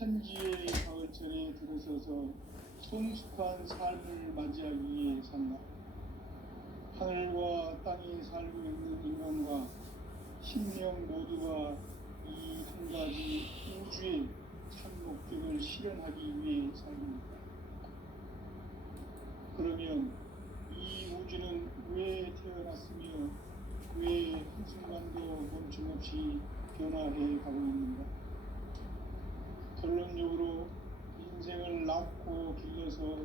천지의 가을철에 들어서서 성숙한 삶을 맞이하기 위해 산다. 하늘과 땅에 살고 있는 인간과 신명 모두가 이 한 가지 우주의 참 목적을 실현하기 위해 살립니다. 그러면 이 우주는 왜 태어났으며 왜 한순간도 멈춤없이 변화해 가고 있는가? 결론적으로 인생을 낳고 길러서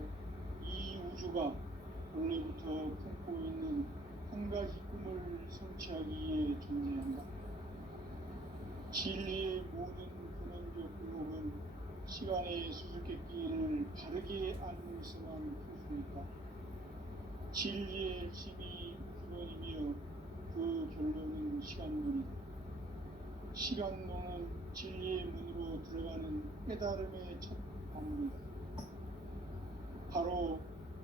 이 우주가 원래부터 품고 있는 한 가지 꿈을 성취하기 위해 존재한다. 진리의 모든 근원적 의혹은 시간의 수수께끼를 바르게 알고 있어만 풀 수 있다. 진리의 핵심이 근원이며 그 결론은 시간론이다. 시간론은 진리의 문으로 들어가는 깨달음의 첫 방문이다. 바로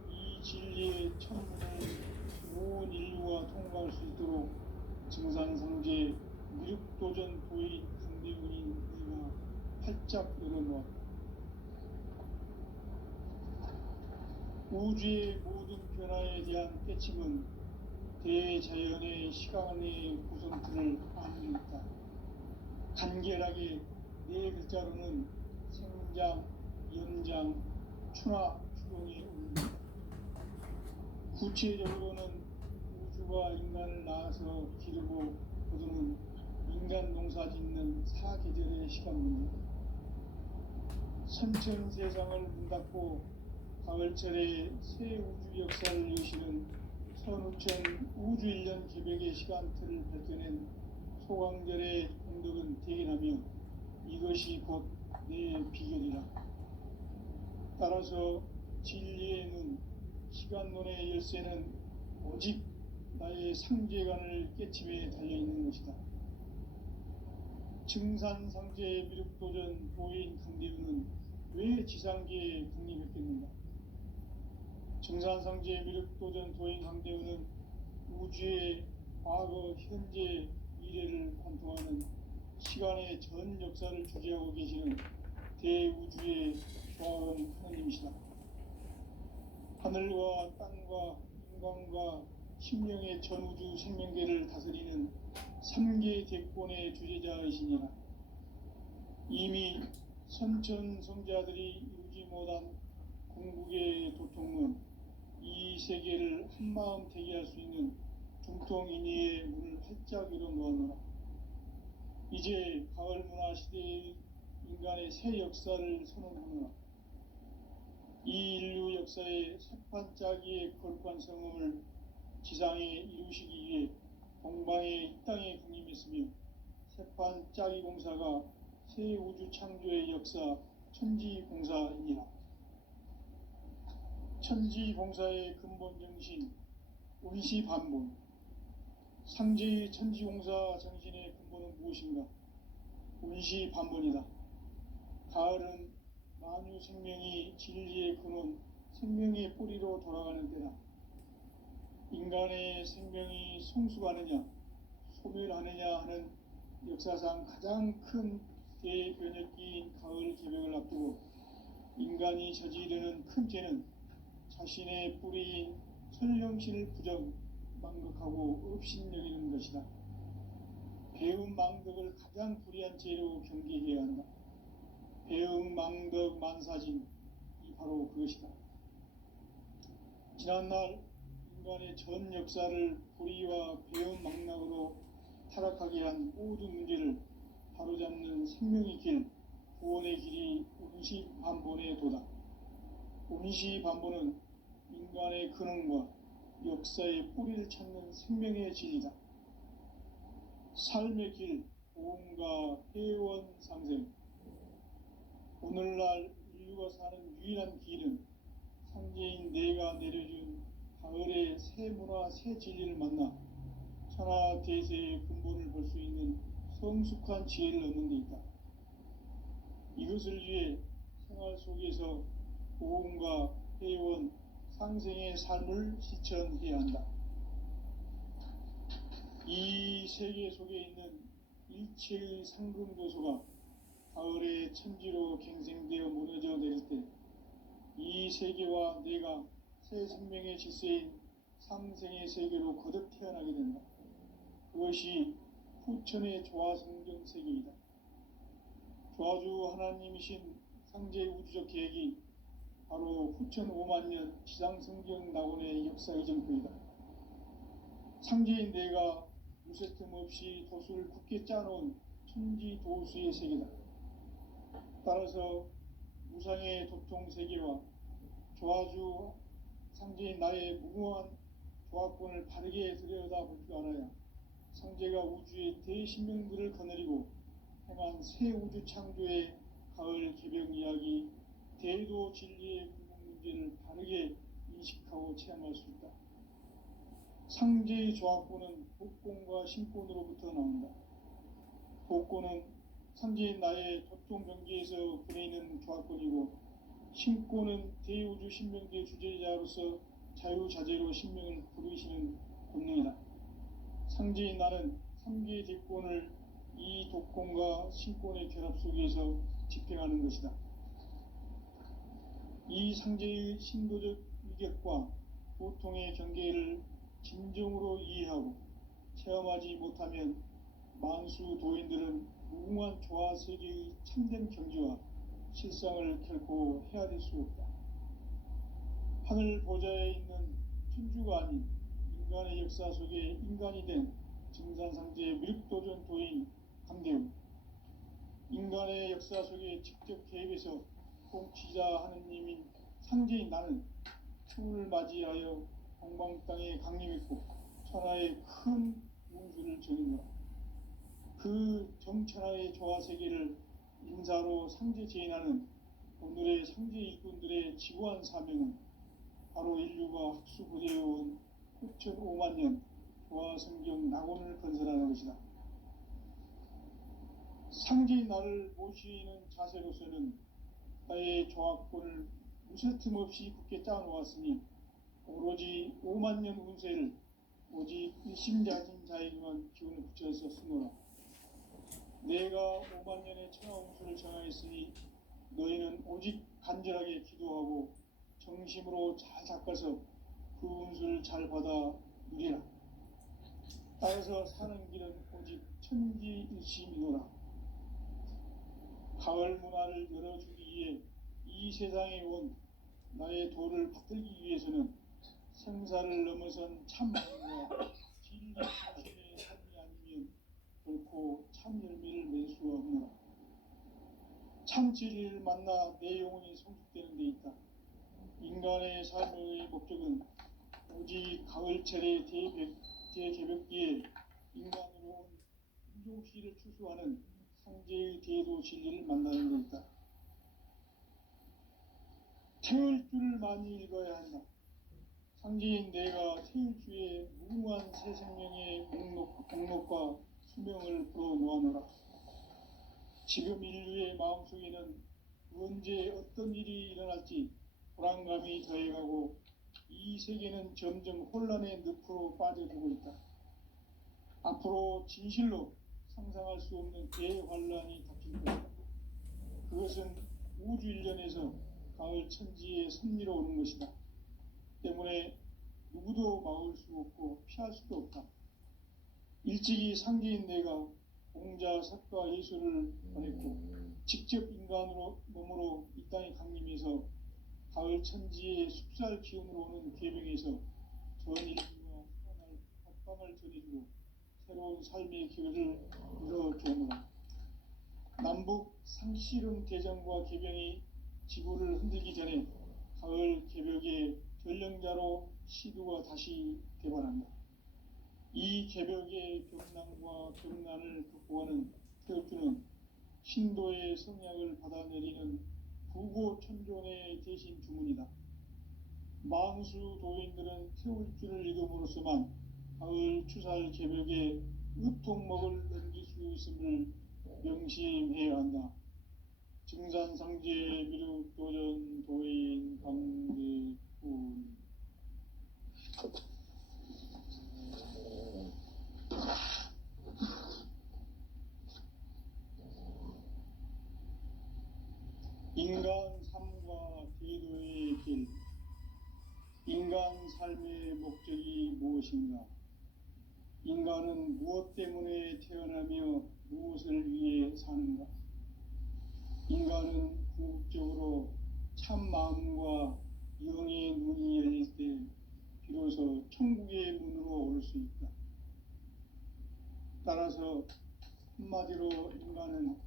이 진리의 첫 문을 온 인류가 통과할 수 있도록 증산상제 미륵도전 도인 강대훈인 내가 활짝 열어놓았다. 우주의 모든 변화에 대한 깨침은 대자연의 시간의 구성틀을 아는 있다. 간결하게 네 글자로는 생장, 연장, 추나 추동이 옵니다. 구체적으로는 우주가 인간을 낳아서 기르고 거두는 인간 농사 짓는 사계절의 시간입니다. 선천 세상을 문 닫고 가을철에 새 우주 역사를 여시는 선우천 우주 1년 개벽의 시간틀을 밝혀낸 소강절의 공덕은 대견하며 이것이 곧 내 비결이라. 따라서 진리의 눈, 시간론의 열쇠는 오직 나의 상제관을 깨침에 달려있는 것이다. 증산상제 미륵도전 도인 강대훈은 왜 지상계에 국립했겠는가? 증산상제 미륵도전 도인 강대훈은 우주의 과거, 현재, 미래를 관통하는 시간의 전 역사를 주재하고 계시는 대우주의 조화원 하나님이시다. 하늘과 땅과 인간과 신명의 전우주 생명계를 다스리는 3계 대권의 주제자이시니라. 이미 선천성자들이 이루지 못한 궁극의 도통론, 이 세계를 한마음 되게 할 수 있는 중통인의의 문을 활짝 열어놓았노라. 이제 가을 문화 시대의 인간의 새 역사를 선언하노라. 이 인류 역사의 새판짜기의 거룩한 성음을 지상에 이루시기 위해 동방의 이 땅에 군림했으며 새판짜기 공사가 새 우주 창조의 역사 천지공사이니라. 천지공사의 근본 정신 운시반본. 상제의 천지공사 정신의 근본은 무엇인가? 운시반본이다. 가을은 만유 생명이 진리의 근원, 생명의 뿌리로 돌아가는 때다. 인간의 생명이 성숙하느냐, 소멸하느냐 하는 역사상 가장 큰 대변혁기인 가을 개벽을 앞두고 인간이 저지르는 큰 죄는 자신의 뿌리인 설령신을 부정, 망극하고 업신여기는 것이다. 배움 망덕을 가장 불의한 죄로 경계해야 한다. 배움 망덕 만사진, 이 바로 그것이다. 지난날 인간의 전 역사를 불의와 배움 망락으로 타락하게 한 모든 문제를 바로잡는 생명의 길, 구원의 길이 운시반본의 도다. 운시반본은 인간의 근원과 역사의 뿌리를 찾는 생명의 진리다. 삶의 길, 보험과 회원 상생. 오늘날 인류가 사는 유일한 길은 상제인 내가 내려준 가을의 새 문화, 새 진리를 만나 천하 대세의 근본을 볼 수 있는 성숙한 지혜를 얻는 데 있다. 이것을 위해 생활 속에서 보험과 회원, 상생의 삶을 실천해야 한다. 이 세계 속에 있는 일체의 상금 요소가 가을의 천지로 갱생되어 무너져 내릴 때 이 세계와 내가 새 생명의 질서인 상생의 세계로 거듭 태어나게 된다. 그것이 후천의 조화성경 세계이다. 조화주 하나님이신 상제의 우주적 계획이 바로 후천 5만 년 지상성경 낙원의 역사의 전표이다. 상제인 내가 무쇠틈 없이 도수를 굳게 짜놓은 천지 도수의 세계다. 따라서 무상의 도통 세계와 조화주 상제인 나의 무궁한 조화권을 바르게 들여다볼 줄 알아야 상제가 우주의 대신명들을 거느리고 행한 새 우주 창조의 가을 개벽 이야기, 대도 진리의 궁극 문제를 바르게 인식하고 체험할 수 있다. 상제의 조화권은 복권과 신권으로부터 나온다. 복권은 상제인 나의 도통 경계에서 보내는 조화권이고, 신권은 대우주 신명계의 주제자로서 자유자재로 신명을 부르시는 본능이다. 상제인 나는 3개의 대권을 이 독권과 신권의 결합 속에서 집행하는 것이다. 이 상제의 신도적 위격과 고통의 경계를 진정으로 이해하고 체험하지 못하면 만수 도인들은 무궁한 조화 세계의 참된 경지와 실상을 결코 헤아릴 수 없다. 하늘 보좌에 있는 천주가 아닌 인간의 역사 속에 인간이 된 증산상제의 미륵도전 도인 강대웅, 인간의 역사 속에 직접 개입해서 통치자 하느님인 상제인 나는 추운을 맞이하여 동방 땅에 강림했고 천하의 큰 운수를 전했노라. 그 정천하의 조화세계를 인사로 상제 제인하는 오늘의 상제 일꾼들의 지구한 사명은 바로 인류가 학수부대해온 후천 5만 년 조화성경 낙원을 건설하는 것이다. 상제인 나를 모시는 자세로서는 나의 조화권을 무쇠틈 없이 굳게 짜놓았으니 오로지 5만 년 운세를 오직 일심자진 자에게만 기운을 붙여서 쓰노라. 내가 5만 년의 천하 운수를 정하였으니 너희는 오직 간절하게 기도하고 정심으로 잘 닦아서 그 운수를 잘 받아 누리라. 따라서 사는 길은 오직 천지일심이노라. 가을 문화를 열어주기 위해 이 세상에 온 나의 도를 받들기 위해서는 생사를 넘어선 참마음과 진리 중심의 삶이 아니면 결코 참 열매를 맺을 수 없노라. 참 진리를 만나 내 영혼이 성숙되는 데 있다. 인간의 삶의 목적은 오직 가을철의 대개벽기에 인간으로 온 인종시를 추수하는 상제의 대도 진리를 만나는 데 있다. 태울 줄을 많이 읽어야 한다. 상제인 내가 태울 주의 무궁한 새 생명의 목록과 수명을 불어놓아노라. 지금 인류의 마음속에는 언제 어떤 일이 일어날지 불안감이 더해가고 이 세계는 점점 혼란의 늪으로 빠져들고 있다. 앞으로 진실로 상상할 수 없는 대환란이 닥칠 것이다. 그것은 우주 일련에서 가을 천지에 섭리로 오는 것이다. 때문에 누구도 막을 수 없고 피할 수도 없다. 일찍이 상제인 내가 공자, 석가, 예수를 보냈고 직접 인간으로 몸으로 이 땅에 강림해서 가을 천지의 숲살 기운으로 오는 계명에서 전 인류와 살아날 법방을 전해주고 새로운 삶의 기회를 열어주노라. 남북 상씨름 대전과 개병이 지구를 흔들기 전에 가을 개벽의 전령자로 시두가 다시 개발한다. 이 개벽의 병난과 병난을 극복하는 태엽주는 신도의 성약을 받아내리는 부고천존의 대신 주문이다. 만수 도인들은 태울주를 읽음으로써만 가을 추살 개벽의 으통목을 넘길 수 있음을 명심해야 한다. 증산상제 미륵도전 도인 강대훈. 인간 삶과 대도의 길, 인간 삶의 목적이 무엇인가? 인간은 무엇 때문에 태어나며 무엇을 위해 사는가? 인간은 궁극적으로 참 마음과 영의 눈이 열릴 때 비로소 천국의 문으로 올 수 있다. 따라서 한마디로 인간은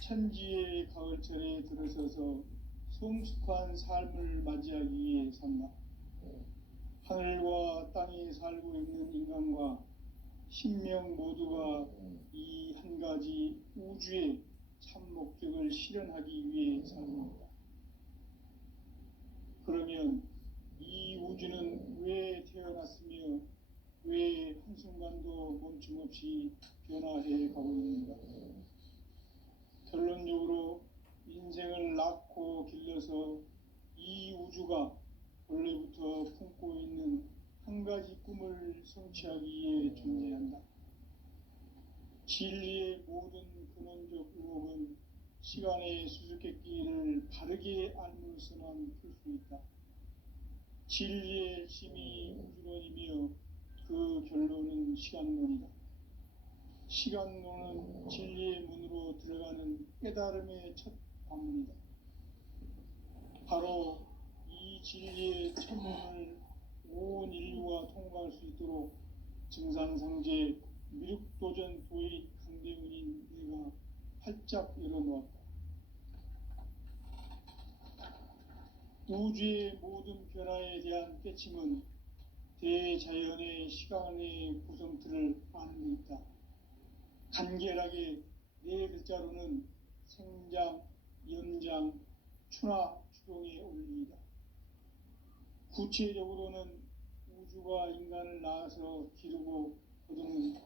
천지의 가을철에 들어서서 성숙한 삶을 맞이하기 위해 산다. 하늘과 땅에 살고 있는 인간과 신명 모두가 이 한 가지 우주의 참 목적을 실현하기 위해 살고 있다. 그러면 이 우주는 왜 태어났으며 왜 한순간도 멈춤없이 변화해 가고 있는가? 결론적으로 인생을 낳고 길러서 이 우주가 원래부터 품고 있는 한 가지 꿈을 성취하기 위해 존재한다. 진리의 모든 근원적 의혹은 시간의 수수께끼를 바르게 알므로서만 풀 수 있다. 진리의 힘이 우주론이며 그 결론은 시간론이다. 시간론은 진리의 문으로 들어가는 깨달음의 첫 관문이다. 바로 이 진리의 첫 문을 온 인류가 통과할 수 있도록 증산상제 미륵도전 도의 강대훈인 내가 활짝 열어놓았다. 우주의 모든 변화에 대한 깨침은 대자연의 시간의 구성틀을 아는 데 있다. 간결하게 네 글자로는 생장, 연장, 추나 추동의 원리이다. 구체적으로는 우주가 인간을 낳아서 기르고 거두는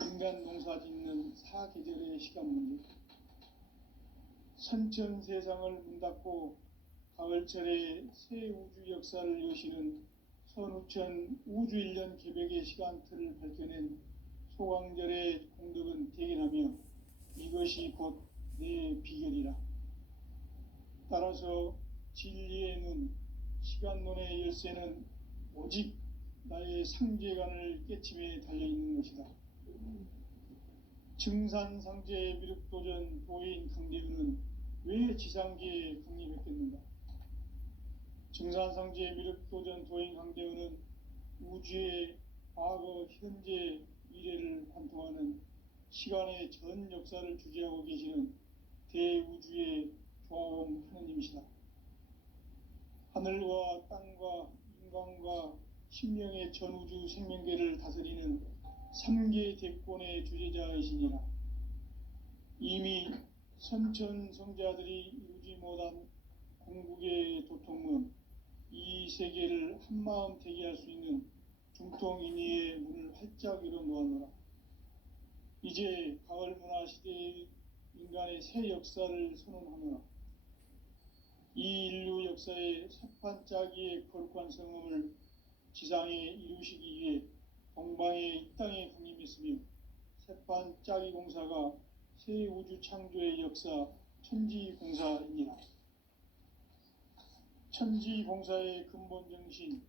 인간 농사 짓는 사계절의 시간 문제, 선천 세상을 문 닫고 가을철에 새 우주 역사를 여시는 선우천 우주 1년 계백의 시간틀을 밝혀낸 소강절의 공덕은 대견하며 이것이 곧 내 비결이라. 따라서 진리의 눈, 시간론의 열쇠는 오직 나의 상제관을 깨침에 달려있는 것이다. 증산상제의 미륵도전 도인 강대훈은 왜 지상계에 강림했겠는가? 증산상제의 미륵도전 도인 강대훈은 우주의 과거, 현재, 미래를 관통하는 시간의 전 역사를 주재하고 계시는 대우주의 조화음 하느님이시다. 하늘과 땅과 인간과 신명의 전우주 생명계를 다스리는 3계 대권의 주재자이시니라. 이미 선천성자들이 이루지 못한 궁극의 도통문, 이 세계를 한마음 되게 할 수 있는 중통인의의 문을 활짝 열어놓았노라. 이제 가을 문화 시대의 인간의 새 역사를 선언하노라. 이 인류 역사의 새판짜기의 거룩한 성음을 지상에 이루시기 위해 동방의 이 땅에 강림했으며 새판짜기 공사가 새 우주 창조의 역사 천지공사이니라. 천지공사의 근본 정신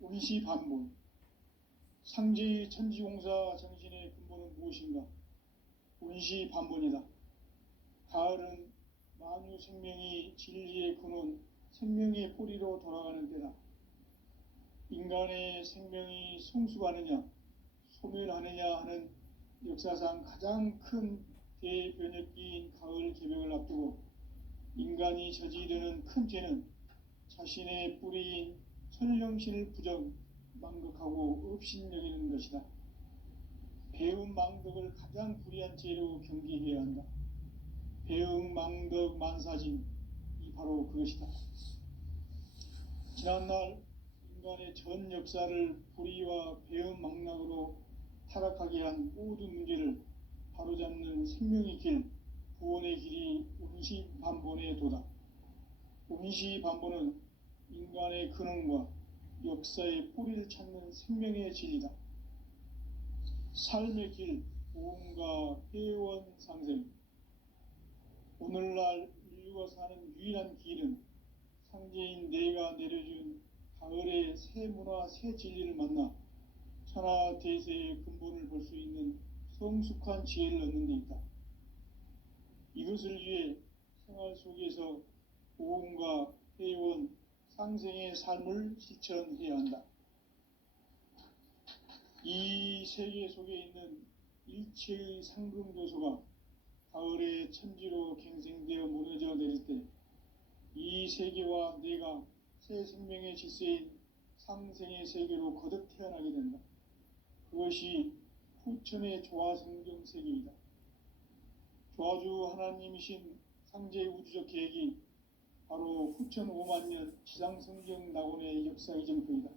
운시반본, 상제의 천지공사 정신의 근본은 무엇인가? 운시반본이다. 가을은 만유 생명이 진리의 근원, 생명의 뿌리로 돌아가는 때다. 인간의 생명이 성숙하느냐, 소멸하느냐 하는 역사상 가장 큰 대변혁기인 가을 개벽을 앞두고 인간이 저지르는 큰 죄는 자신의 뿌리인 선령신을 부정, 망극하고 업신여기는 것이다. 배움 망덕을 가장 불의한 죄로 경계해야 한다. 배움 망덕 만사진, 이 바로 그것이다. 지난날 인간의 전 역사를 불의와 배움 망락으로 타락하게 한 모든 문제를 바로잡는 생명의 길, 구원의 길이 운시반본의 도다. 운시반본은 인간의 근원과 역사의 뿌리를 찾는 생명의 진리다. 삶의 길, 보험과 회원 상생. 오늘날 인류가 사는 유일한 길은 상제인 내가 내려준 가을의 새 문화, 새 진리를 만나 천하 대세의 근본을 볼 수 있는 성숙한 지혜를 얻는 데 있다. 이것을 위해 생활 속에서 보험과 회원, 상생의 삶을 실천해야 한다. 이 세계 속에 있는 일체의 상금 요소가 가을의 천지로 갱생되어 무너져 내릴 때 이 세계와 내가 새 생명의 질서인 상생의 세계로 거듭 태어나게 된다. 그것이 후천의 조화성경 세계이다. 조화주 하나님이신 상제의 우주적 계획이 바로 후천 5만 년 지상성경 낙원의 역사 이정표이다.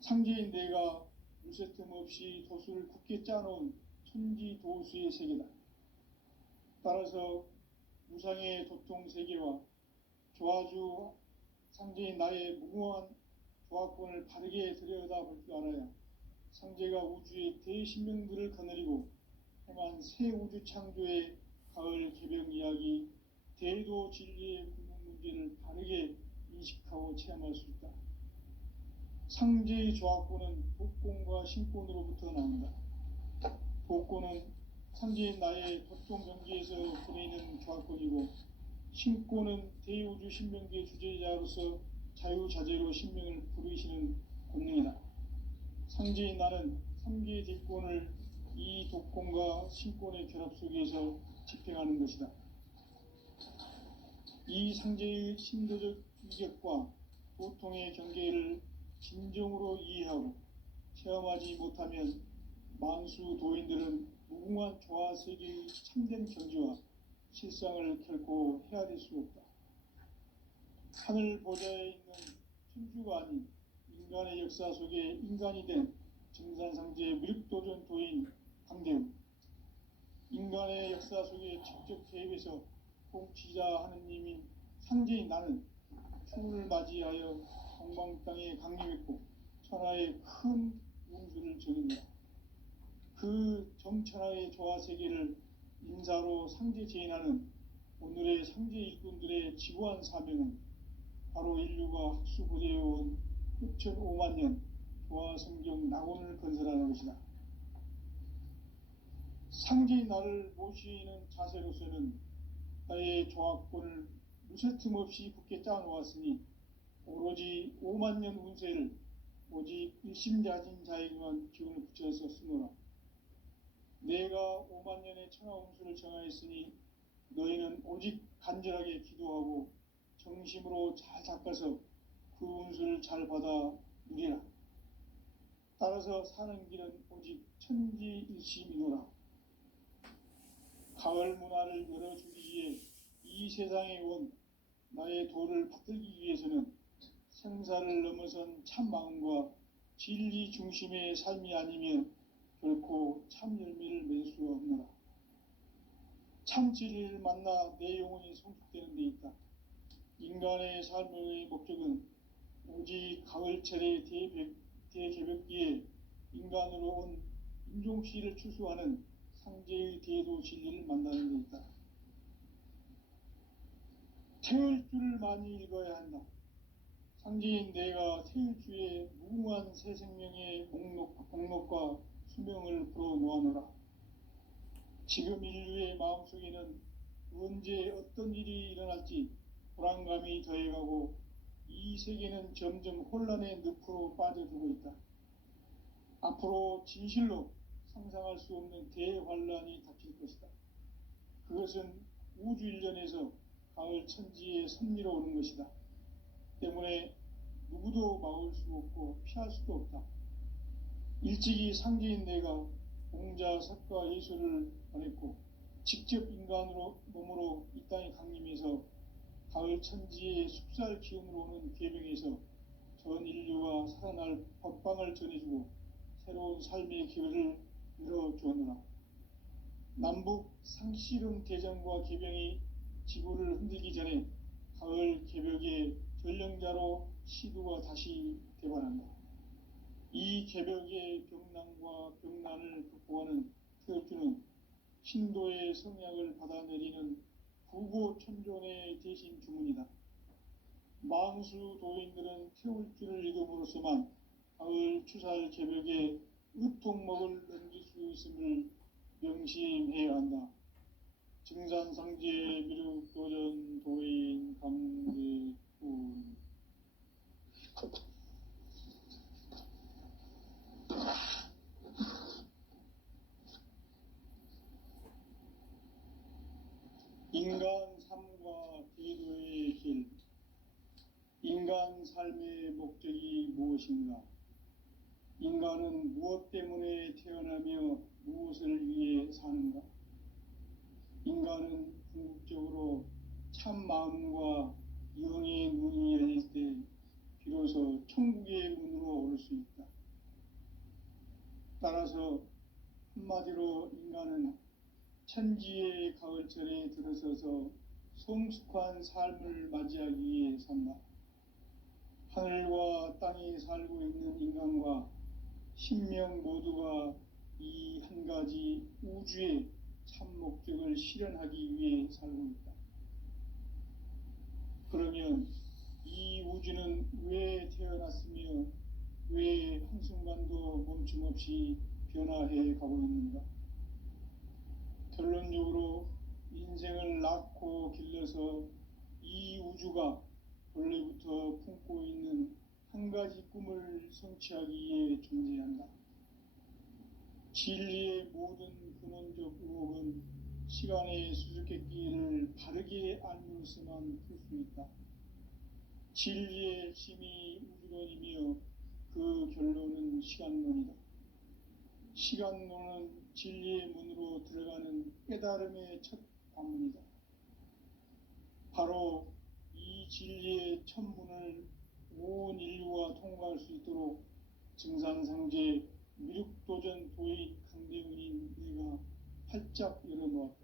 상제인 내가 무쇠틈 없이 도수를 굳게 짜놓은 천지 도수의 세계다. 따라서 무상의 도통 세계와 조화주 상제인 나의 무궁한 조화권을 바르게 들여다볼 줄 알아야 상제가 우주의 대신명들을 거느리고 행한 새 우주 창조의 가을 개벽 이야기, 대도 진리의 궁극 문제를 바르게 인식하고 체험할 수 있다. 상제의 조화권은 복권과 신권으로부터 나온다. 복권은 상제인 나의 도통 경지에서 보내는 조화권이고, 신권은 대우주 신명기의 주제자로서 자유자재로 신명을 부르시는 권능이다. 상제인 나는 3개의 뒷권을 이 독권과 신권의 결합 속에서 집행하는 것이다. 이 상제의 신도적 위격과 도통의 경계를 진정으로 이해하고 체험하지 못하면 만수 도인들은 무궁한 조화세계의 참된 경지와 실상을 결코 헤아릴 수 없다. 하늘 보좌에 있는 천주가 아닌 인간의 역사 속에 인간이 된 정산상제의 무력도전 도인 강대훈, 인간의 역사 속에 직접 개입해서 통치자 하느님인 상제인 나는 추운을 맞이하여 동방 땅에 강림했고 천하의 큰 운수를 정했다. 그 정천하의 조화세계를 인사로 상제 제인하는 오늘의 상제 일꾼들의 지구한 사명은 바로 인류가 학수고대해온 6,5만 년 조화성경 낙원을 건설하는 것이다. 상제인 나를 모시는 자세로서는 나의 조화권을 무쇠틈 없이 굳게 짜놓았으니 오로지 5만 년 운세를 오직 일심자진 자에게만 기운을 붙여서 쓰노라. 내가 5만 년의 천하 운수를 정하였으니 너희는 오직 간절하게 기도하고 정심으로 잘 닦아서 그 운수를 잘 받아 누리라. 따라서 사는 길은 오직 천지일심이노라. 가을 문화를 열어주기 위해 이 세상에 온 나의 도를 받들기 위해서는 생사를 넘어선 참 마음과 진리 중심의 삶이 아니면 결코 참 열매를 맺을 수 없노라. 참 진리를 만나 내 영혼이 성숙되는 데 있다. 인간의 삶의 목적은 오직 가을철의 대개벽기에 인간으로 온 인종시를 추수하는 상제의 대도 진리를 만나는 데 있다. 태을 줄을 많이 읽어야 한다. 상제인 내가 태을 주의 무궁한 새 생명의 목록과 수명을 불어놓아노라. 지금 인류의 마음속에는 언제 어떤 일이 일어날지 불안감이 더해가고 이 세계는 점점 혼란의 늪으로 빠져들고 있다. 앞으로 진실로 상상할 수 없는 대환란이 닥칠 것이다. 그것은 우주 일련에서 가을 천지의 섭리로 오는 것이다. 때문에 누구도 막을 수 없고 피할 수도 없다. 일찍이 상제인 내가 공자, 석가, 예수를 보냈고 직접 인간으로 몸으로 이 땅에 강림해서 가을 천지의 숲살 기운으로 오는 계명에서 전 인류가 살아날 법방을 전해주고 새로운 삶의 기회를 열어주었노라. 남북 상씨름 대전과 개병이 지구를 흔들기 전에 가을 개벽의 전령자로 시두가 다시 되관한다. 이 개벽의 병난과 병난을 극복하는 태울주는 신도의 성약을 받아내리는 구고천존의 대신 주문이다. 망수 도인들은 태울 줄을 읽음으로써만 가을 추살 개벽에 으통먹을 넘길 수 있음을 명심해야 한다. 증산상제 미륵도전 도인 강대군. 인간 삶과 기도의 길. 인간 삶의 목적이 무엇인가? 인간은 무엇 때문에 태어나며 무엇을 위해 사는가? 인간은 궁극적으로 참 마음과 영의 눈이 열릴 때 비로소 천국의 문으로 올 수 있다. 따라서 한마디로 인간은 천지의 가을철에 들어서서 성숙한 삶을 맞이하기 위해 산다. 하늘과 땅에 살고 있는 인간과 신명 모두가 이 한 가지 우주의 참 목적을 실현하기 위해 살고 있다. 그러면 이 우주는 왜 태어났으며 왜 한순간도 멈춤없이 변화해 가고 있는가? 결론적으로 인생을 낳고 길러서 이 우주가 원래부터 품고 있는 한 가지 꿈을 성취하기 위해 존재한다. 진리의 모든 근원적 의혹은 시간의 수수께끼를 바르게 알므로서만 풀 수 있다. 진리의 핵심이 우주론이며 그 결론은 시간론이다. 시간론은 진리의 문으로 들어가는 깨달음의 첫 관문이다. 바로 이 진리의 첫 문을 온 인류가 통과할 수 있도록 증산상제 미륵도전 도인 강대훈인 내가 활짝 열어놓았다.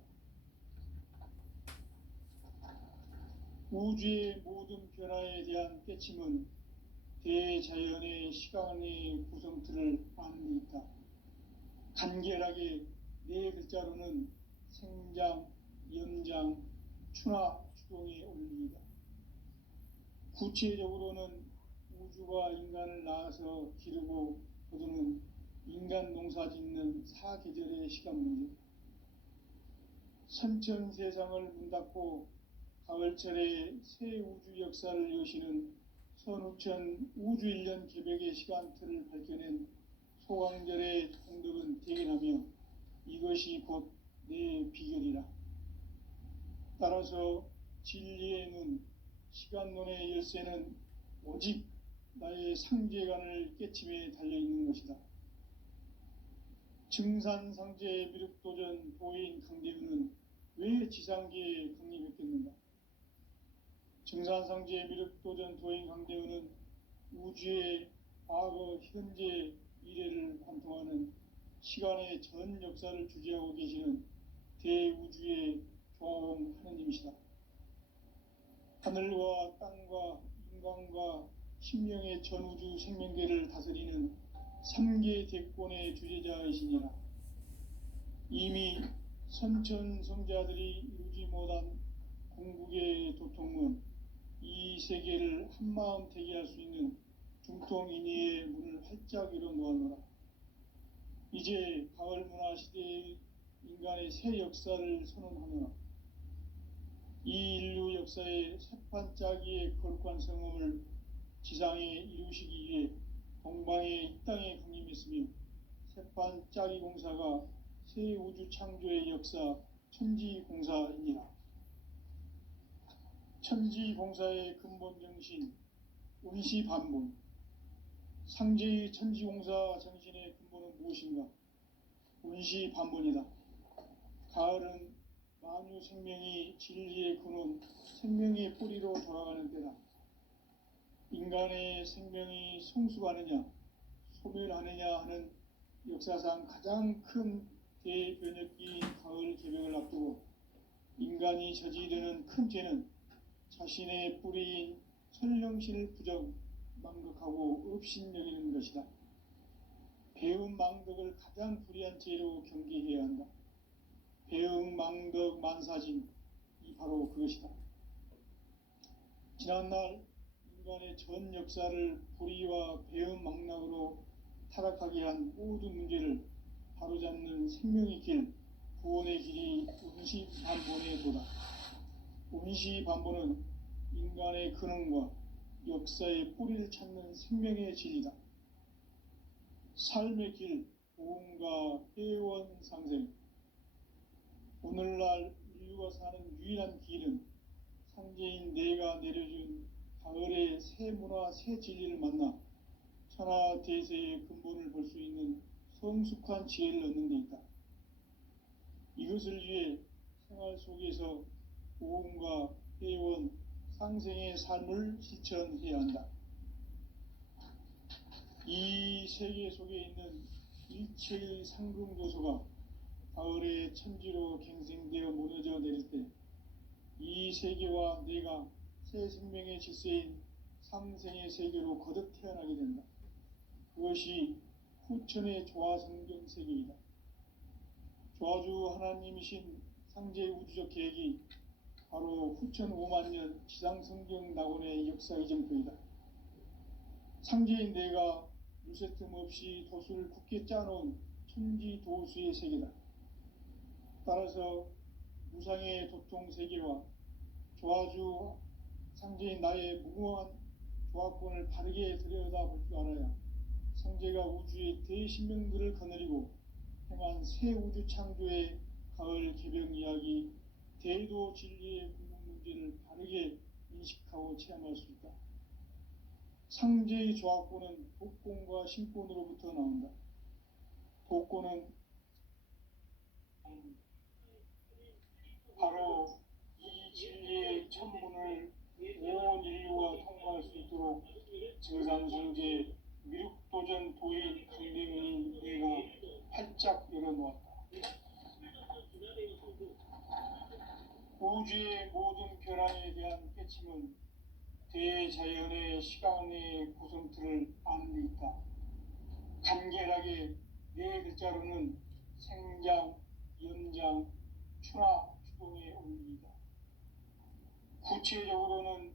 우주의 모든 변화에 대한 깨침은 대자연의 시간의 구성틀을 아는 데 있다. 간결하게 네 글자로는 생장, 연장, 추나 추동의 원리이다. 구체적으로는 우주가 인간을 낳아서 기르고 거두는 인간 농사 짓는 사계절의 시간 문제. 선천 세상을 문 닫고 가을철에 새 우주 역사를 여시는 선우천 우주 1년 개벽의 시간틀을 밝혀낸 소강절의 공덕은 대견하며 이것이 곧 내 비결이라. 따라서 진리의 눈, 시간론의 열쇠는 오직 나의 상제관을 깨침에 달려있는 것이다. 증산상제 미륵도전 도인 강대훈은 왜 지상계에 강림했겠는가? 증산상제 미륵도전 도인 강대훈은 우주의 과거, 현재, 미래를 관통하는 시간의 전 역사를 주재하고 계시는 대우주의 교황 하느님이시다. 하늘과 땅과 인간과 신명의 전우주 생명계를 다스리는 3계 대권의 주재자이시니라. 이미 선천성자들이 이루지 못한 궁극의 도통은 이 세계를 한마음 되게 할 수 있는 중통인의의 문을 활짝 열어놓았노라. 이제 가을 문화 시대의 인간의 새 역사를 선언하노라. 이 인류 역사의 새판짜기의 거룩한 성음을 지상에 이루시기 위해 동방의 이 땅에 강림했으며 새판짜기 공사가 새 우주 창조의 역사 천지공사이니라. 천지공사의 근본 정신 운시반본. 상제의 천지공사 정신의 근본은 무엇인가? 운시반본이다. 가을은 만유 생명이 진리의 근원, 생명의 뿌리로 돌아가는 때다. 인간의 생명이 성숙하느냐, 소멸하느냐 하는 역사상 가장 큰 대변혁기인 가을 개벽을 앞두고 인간이 저지르는 큰 죄는 자신의 뿌리인 설령신을 부정, 망덕하고 업신여기는 것이다. 배움 망덕을 가장 불의한 죄로 경계해야 한다. 배움 망덕 만사진, 이 바로 그것이다. 지난날 인간의 전 역사를 불의와 배은망락으로 타락하게 한 모든 문제를 바로잡는 생명의 길, 구원의 길이 운시반본에 도다. 운시반본은 인간의 근원과 역사의 뿌리를 찾는 생명의 진리다. 삶의 길, 보험과 회원 상생. 오늘날 인류가 사는 유일한 길은 상제인 내가 내려준 가을의 새 문화, 새 진리를 만나 천하대세의 근본을 볼 수 있는 성숙한 지혜를 얻는 데 있다. 이것을 위해 생활 속에서 보험과 회원, 상생의 삶을 실천해야 한다. 이 세계 속에 있는 일체의 상승조소가 가을의 천지로 갱생되어 무너져 내릴 때 이 세계와 내가 새 생명의 질서인 상생의 세계로 거듭 태어나게 된다. 그것이 후천의 조화성경 세계이다. 조화주 하나님이신 상제 우주적 계획이 바로 후천 5만년 지상성경 낙원의 역사 이정표이다. 상제인 내가 물새틈 없이 도수를 굳게 짜놓은 천지 도수의 세계다. 따라서 무상의 도통 세계와 조화주 상제인 나의 무궁한 조화권을 바르게 들여다볼 줄 알아야 상제가 우주의 대신명들을 거느리고 행한 새 우주 창조의 가을 개병 이야기, 대도 진리의 궁극 문제를 바르게 인식하고 체험할 수 있다. 상제의 조화권은 복권과 신권으로부터 나온다. 복권은 바로 이 진리의 천문을 온 인류가 통과할 수 있도록 증산성제 미륵도전 도인 강림인 내가 활짝 열어놓았다. 우주의 모든 변화에 대한 깨침은 대자연의 시간의 구성틀을 아는 데 있다. 간결하게 네 글자로는 생장, 연장, 추나 추동의 원리이다. 구체적으로는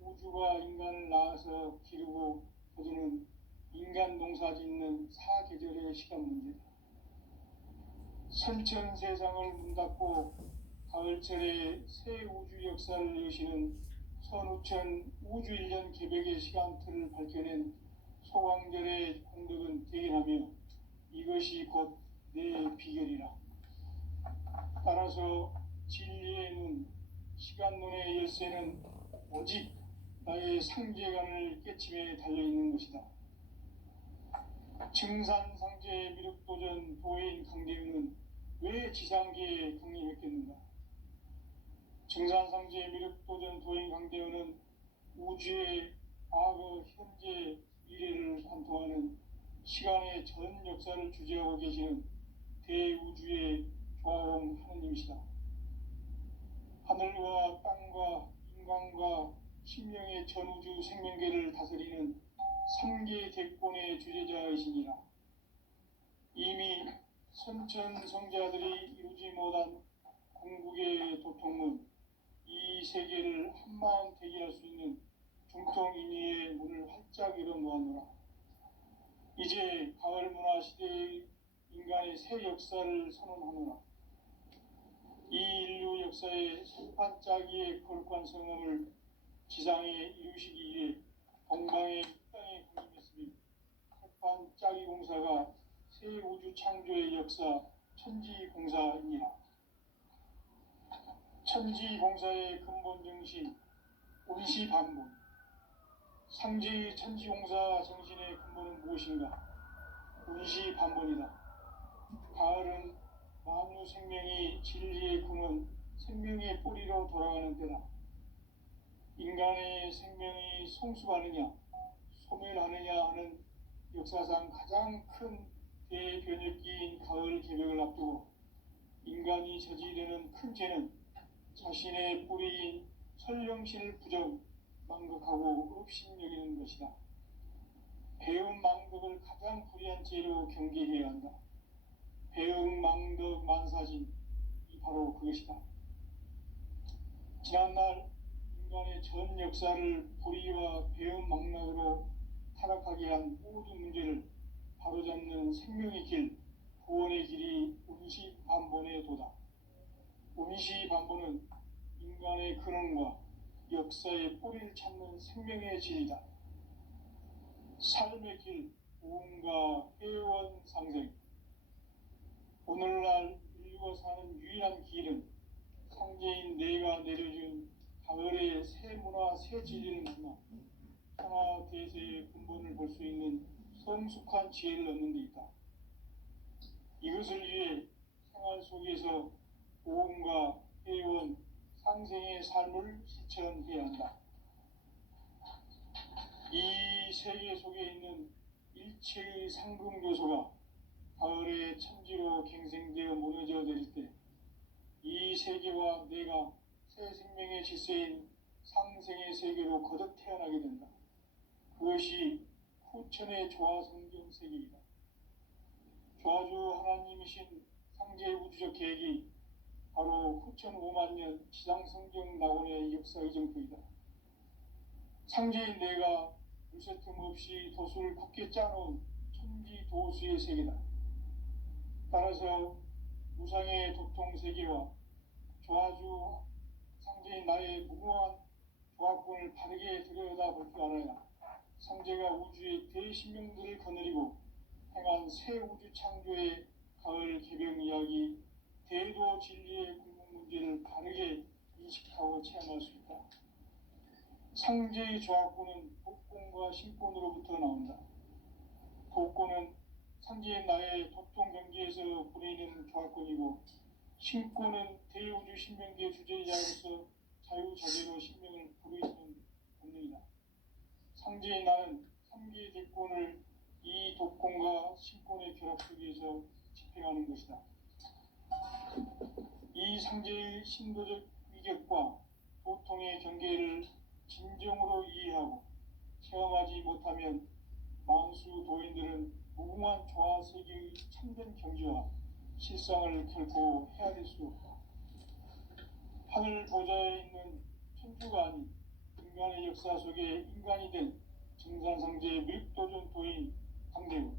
우주가 인간을 낳아서 기르고 거두는 인간 농사 짓는 사계절의 시간 문제다. 선천 세상을 문 닫고 가을철에 새 우주 역사를 여시는 선우천 우주 1년 개벽의 시간틀을 밝혀낸 소광절의 공덕은 대견하며 이것이 곧 내 비결이라. 따라서 진리의 눈, 시간론의 열쇠는 오직 나의 상제관을 깨침에 달려있는 것이다. 증산상제 미륵도전 도인 강대윤은 왜 지상계에 강림했겠는가? 증산상제 미륵도전 도인 강대윤은 우주의 과거, 현재, 미래를 관통하는 시간의 전 역사를 주재하고 계시는 대우주의 조화원 하느님이시다. 하늘과 땅과 인간과 신명의 전우주 생명계를 다스리는 3개 대권의 주재자이시니라. 이미 선천 성자들이 이루지 못한 궁극의 도통은 이 세계를 한마음 되게 할 수 있는 중통인의의 문을 활짝 열어놓았노라. 이제 가을 문화 시대의 인간의 새 역사를 선언하노라. 이 인류 역사의 반짝이의 거룩한 성험을 지상에 이루시기 위해 동방의 땅에 강림했으니 반짝이 공사가 새 우주 창조의 역사 천지공사이니라. 천지공사의 근본 정신 운시반본. 상제의 천지공사 정신의 근본은 무엇인가? 운시반본이다. 가을은 만유 생명이 진리의 근원, 생명의 뿌리로 돌아가는 때다. 인간의 생명이 성숙하느냐, 소멸하느냐 하는 역사상 가장 큰 대변혁기인 가을 개벽을 앞두고 인간이 저지르는 큰 죄는 자신의 뿌리인 설령신을 부정, 망극하고 업신여기는 것이다. 배움 망극을 가장 불의한 죄로 경계해야 한다. 배움 망덕 만사진, 이 바로 그것이다. 지난날 인간의 전 역사를 불의와 배은망락으로 타락하게 한 모든 문제를 바로잡는 생명의 길, 구원의 길이 운시반본의 도다. 운시반본은 인간의 근원과 역사의 뿌리를 찾는 생명의 진리다. 삶의 길, 부흥과 회원 상생. 오늘날 인류가 사는 유일한 길은 상제인 내가 내려준 가을의 새 문화, 새 진리를 만나 하나 대세의 근본을 볼 수 있는 성숙한 지혜를 얻는 데 있다. 이것을 위해 생활 속에서 보험과 회원, 상생의 삶을 실천해야 한다. 이 세계 속에 있는 일체의 상금 요소가 가을의 천지로 갱생되어 무너져 내릴 때 이 세계와 내가 새 생명의 질서인 상생의 세계로 거듭 태어나게 된다. 그것이 후천의 조화성경 세계이다. 조화주 하나님이신 상제의 우주적 계획이 바로 후천 5만 년 지상성경 낙원의 역사 의정표이다. 상제인 내가 물새틈 없이 도수를 굳게 짜놓은 천지 도수의 세계다. 따라서 무상의 도통 세계와 조화주 상제인 나의 무궁한 조합권을 바르게 들여다볼 줄 알아야 상제가 우주의 대신명들을 거느리고 행한 새 우주 창조의 가을 개병 이야기, 대도 진리의 궁극 문제를 바르게 인식하고 체험할 수 있다. 상제의 조합권은 복권과 신권으로부터 나온다. 복권은 상제인 나의 도통 경계에서 부리는 조합권이고, 신권은 대우주 신명계 주제자로서 자유자재로 신명을 부르시는 본능이다. 상제인 나는 3개의 대권을 이 도권과 신권의 결합 속에서 집행하는 것이다. 이 상제의 신도적 위격과 도통의 경계를 진정으로 이해하고 체험하지 못하면 만수 도인들은 무궁한 조화 세계의 참된 경지와 실상을 결코 헤아릴 수 없다. 하늘 보좌에 있는 천주가 아닌 인간의 역사 속에 인간이 된 증산상제의 밀도전 도인 강대우,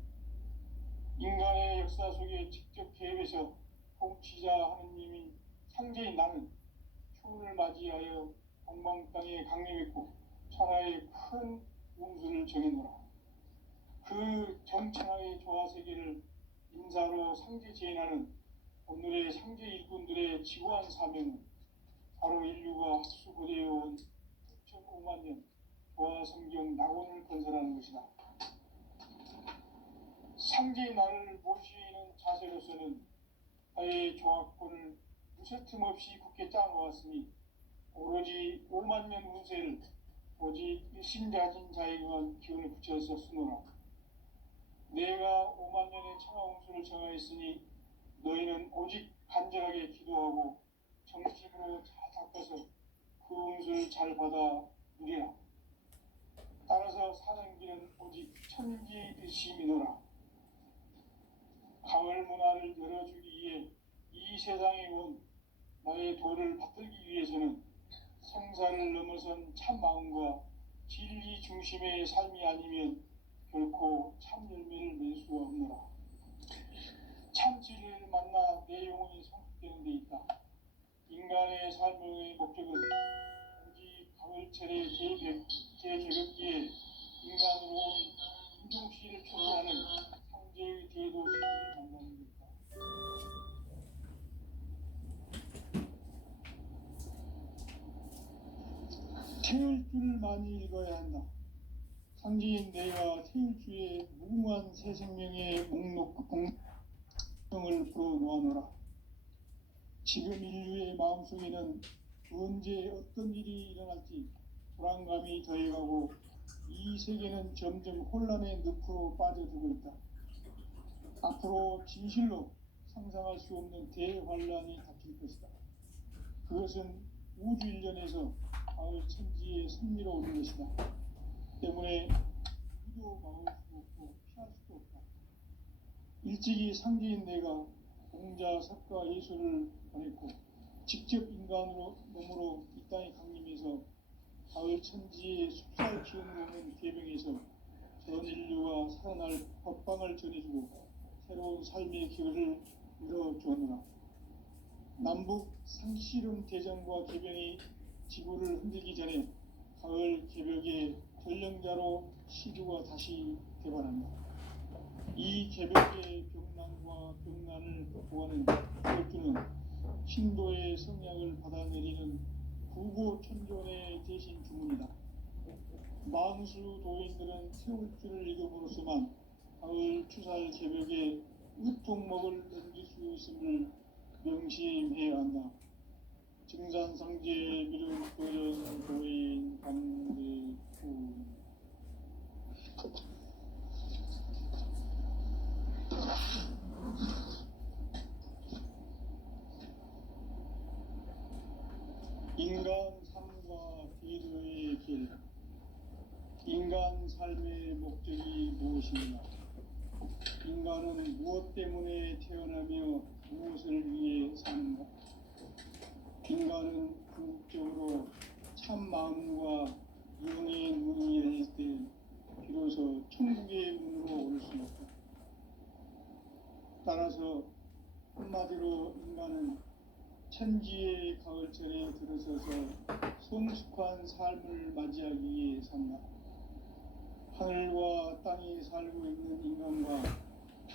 인간의 역사 속에 직접 개입해서 통치자 하느님인 상제인 나는 초를 맞이하여 동방 땅에 강림했고 천하의 큰 운수를 정해놓으라. 그 정천하의 조화 세계를 인사로 상제 재현하는 오늘의 상제 일꾼들의 지구한 사명은 바로 인류가 학수고대해온 6,5만 년 조화 성경 낙원을 건설하는 것이다. 상제의 나를 모시는 자세로서는 나의 조합권을 무쇠틈 없이 굳게 짜놓았으니 오로지 5만 년 운세를 오직 일심자진 자에게만 기운을 붙여서 쓰노라. 내가 5만 년의 천하 운수를 정하였으니 너희는 오직 간절하게 기도하고 정식으로 잘 닦아서 그 운수를 잘 받아 누리라. 따라서 사는 길은 오직 천지일심이노라. 가을 문화를 열어주기 위해 이 세상에 온 나의 도를 받들기 위해서는 생사를 넘어선 참 마음과 진리 중심의 삶이 아니면 결코 참 열매를 맺을 수가 없노라. 참 진리를 만나 내 영혼이 성숙되는 데 있다. 인간의 삶의 목적은 오직 가을철의 재개벽기에 인간으로 온 인종시를 초래하는 상제의 대도시를 만나는 데 있다. 태울 줄을 많이 읽어야 한다. 상제인 내가 태울 주의 무궁한 새 생명의 목록을 풀어 놓아놓으라. 지금 인류의 마음속에는 언제 어떤 일이 일어날지 불안감이 더해가고 이 세계는 점점 혼란의 늪으로 빠져들고 있다. 앞으로 진실로 상상할 수 없는 대환란이 닥칠 것이다. 그것은 우주 일련에서 가을 천지에 승리로 오는 것이다. 때문에 누구도 막을 수 없고 피할 수도 없다. 일찍이 상제인 내가 공자, 석가, 예수를 보냈고 직접 인간으로 몸으로 이 땅에 강림해서 가을 천지에 숲살 키워놓은 계명에서 전 인류와 살아날 법방을 전해주고 새로운 삶의 기회를 열어주었노라. 남북 상씨름 대전과 개병이 지구를 흔들기 전에 가을 개벽의 전령자로 시주가 다시 개발한다. 이 개벽의 병난과 병난을 보하는 혈주는 신도의 성약을 받아내리는 구고천존의 대신 주문이다. 망수 도인들은 태울주를 읽음으로써만 가을 추살 개벽에 으통목을 넘길 수 있음을 명심해야 한다. 증산상제 미륵도전 도인 감대구 인간 삶과 비도의 길. 인간 삶의 목적이 무엇인가? 인간은 무엇 때문에 태어나며 무엇을 위해 사는가? 인간은 궁극적으로 참 마음과 영의 눈이 열릴 때 비로소 천국의 문으로 올 수 있다. 따라서 한마디로 인간은 천지의 가을철에 들어서서 성숙한 삶을 맞이하기 위해 산다. 하늘과 땅에 살고 있는 인간과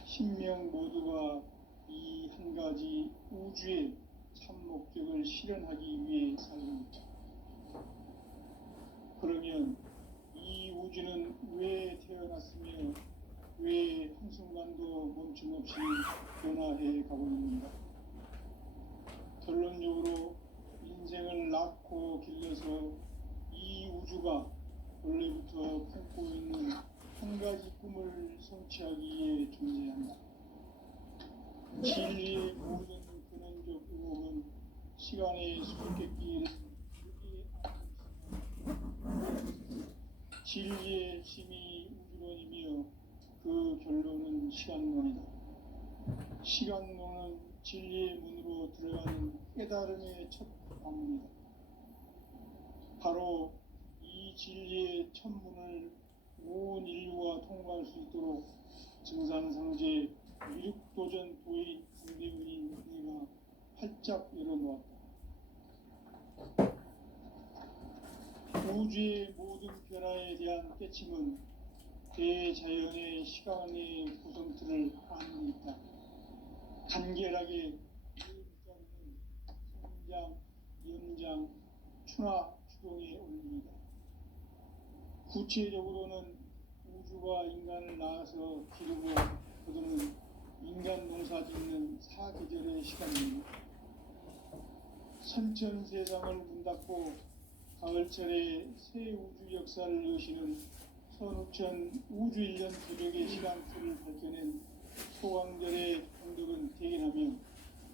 신명 모두가 이 한 가지 우주의 참 목적을 실현하기 위해 살고 있다. 그러면 이 우주는 왜 태어났으며 왜 한순간도 멈춤없이 변화해 가고 있는가? 결론적으로 인생을 낳고 길러서 이 우주가 원래부터 품고 있는 한 가지 꿈을 성취하기 위해 존재한다. 진리의 모든 근원적 의혹은 시간의 수수께끼를 진리의 핵심이 우주론이며 그 결론은 시간론이다. 시간론은 진리의 문으로 들어가는 깨달음의 첫 방문이다. 바로 이 진리의 첫 문을 온 인류가 통과할 수 있도록 증산상제 미륵도전 도인 강대훈인 내가 활짝 열어놓았다. 우주의 모든 변화에 대한 깨침은 대자연의 시간의 구성틀을 아는 데 있다. 간결하게 일자는 성장, 연장, 추나 추동의 원리이다. 구체적으로는 우주가 인간을 낳아서 기르고 거두는 인간 농사 짓는 사계절의 시간입니다. 선천 세상을 문 닫고 가을철에 새 우주 역사를 여시는 선우천 우주 1년 기록의 시간틀을 밝혀낸 소강절의 공덕은 대견하며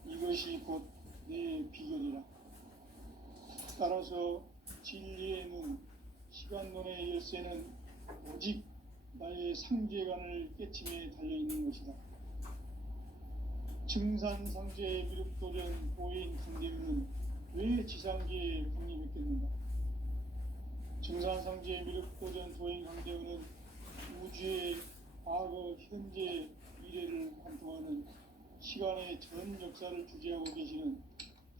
이것이 곧 내 비결이라. 따라서 진리의 문, 시간론의 열쇠는 오직 나의 상제관을 깨침에 달려있는 것이다. 증산상제 미륵도전 도인 강대훈은 왜 지상계에 강림했겠는가? 증산상제 미륵도전 도인 강대훈은 우주의 과거, 현재, 미래를 관통하는 시간의 전 역사를 주재하고 계시는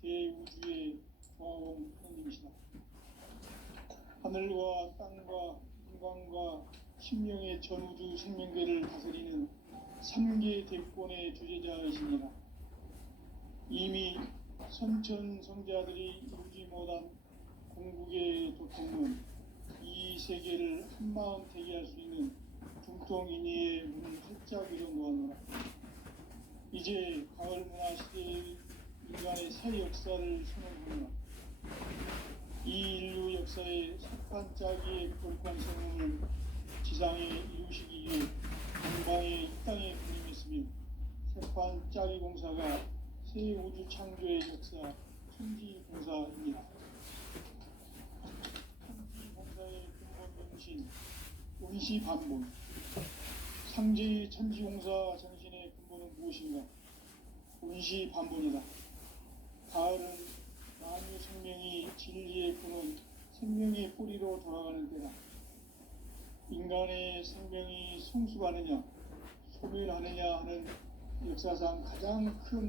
대우주의 조화원 형님이시다. 하늘과 땅과 인간과 신명의 전우주 생명계를 다스리는 3계 대권의 주재자이십니다. 이미 선천성자들이 이루지 못한 궁극의 도통은 이 세계를 한마음 되게 할 수 있는 중통인의의 문을 활짝 열어놓았노라. 이제 가을 문화 시대의 인간의 새 역사를 선언하노라. 이 인류 역사의 첫 반짝이의 거룩한 성공을 지상에 이루시기 위해 동방의 이 땅에 군림했으며 새반짝이 공사가 새 우주 창조의 역사 천지공사입니다. 천지공사의 근본 정신 운시반본. 상제의 천지공사 정신의 근본은 무엇인가? 운시반본이다. 가을은 만유 생명이 진리의 근원, 생명의 뿌리로 돌아가는 때다. 인간의 생명이 성숙하느냐 소멸하느냐 하는 역사상 가장 큰